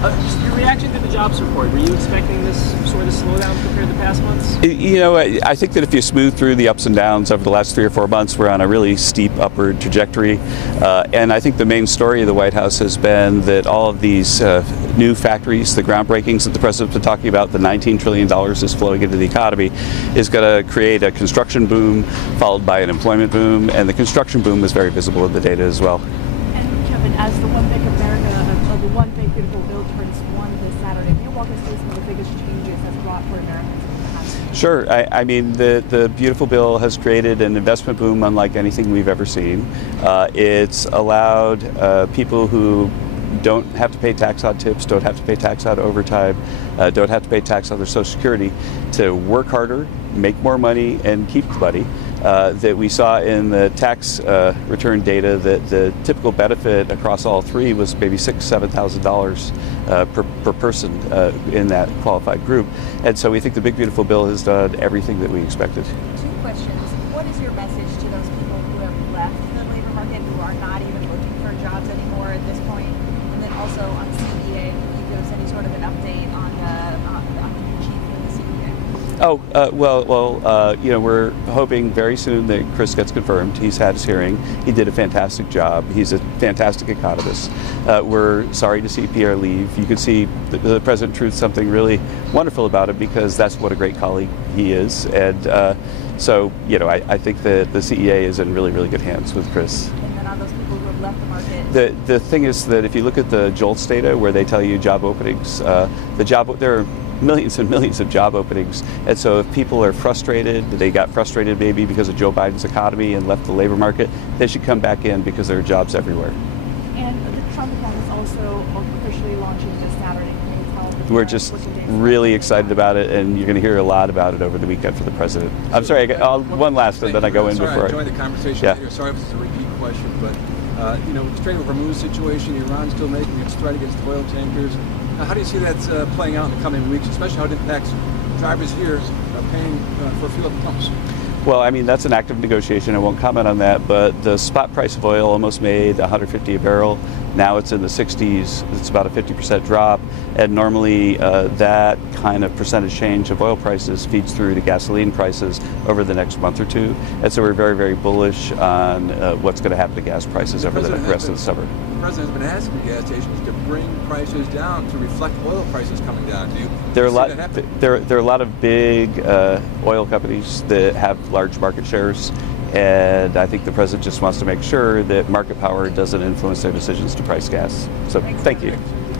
Just your reaction to the jobs report. Were you expecting this sort of slowdown compared to past months? I think that if you smooth through the ups and downs over the last 3 or 4 months, we're on a really steep upward trajectory. And I think the main story of the White House has been that all of these new factories, the groundbreakings that the president's been talking about, the $19 trillion is flowing into the economy, is going to create a construction boom followed by an employment boom. And the construction boom was very visible in the data as well. And Kevin, as the One Big America, the One Big Beautiful Bill turns one this Saturday, can you walk us through some of the biggest changes that's brought for Americans in the past? Sure. I mean, the Beautiful Bill has created an investment boom unlike anything we've ever seen. It's allowed people who don't have to pay tax on tips, don't have to pay tax on overtime, don't have to pay tax on their Social Security to work harder, make more money, and keep the money. That we saw in the tax return data that the typical benefit across all three was maybe $6,000–7,000 per person in that qualified group. And so we think the Big Beautiful Bill has done everything that we expected. 2 questions. What is your message to those people who have left the labor market, who are not even looking for jobs anymore at this point? And then also on CEA, can you give us any sort of an update on the new chief of the CEA? We're hoping very soon that Chris gets confirmed. He's had his hearing. He did a fantastic job. He's a fantastic economist. We're sorry to see Pierre leave. You can see the President truth something really wonderful about him because that's what a great colleague he is. And I think that the CEA is in really, really good hands with Chris. And then on those people who have left the market? The thing is that if you look at the JOLTS data where they tell you job openings, there are millions and millions of job openings, and so if people are frustrated, they got frustrated maybe because of Joe Biden's economy and left the labor market, they should come back in because there are jobs everywhere. And the Trump plan is also officially launching this Saturday. Can you tell us? We're just really excited about it, and you're going to hear a lot about it over the weekend for the president. I'm sorry, one last, and then I go in before. I enjoyed the conversation. Yeah. Sorry if this is a repeat question, but with the Strait of Hormuz situation, Iran's still making its threat against oil tankers. How do you see that playing out in the coming weeks, especially how it impacts drivers here paying for fuel at the pumps? Well, I mean, that's an active negotiation. I won't comment on that, but the spot price of oil almost made $150 a barrel. Now it's in the 60s. It's about a 50% drop. And normally that kind of percentage change of oil prices feeds through to gasoline prices over the next month or two. And so we're very, very bullish on what's going to happen to gas prices over the rest of the summer. The president has been asking gas stations to bring prices down to reflect oil prices coming down. Do you there are a a lot of big oil companies that have large market shares, and I think the president just wants to make sure that market power doesn't influence their decisions to price gas. So thank you.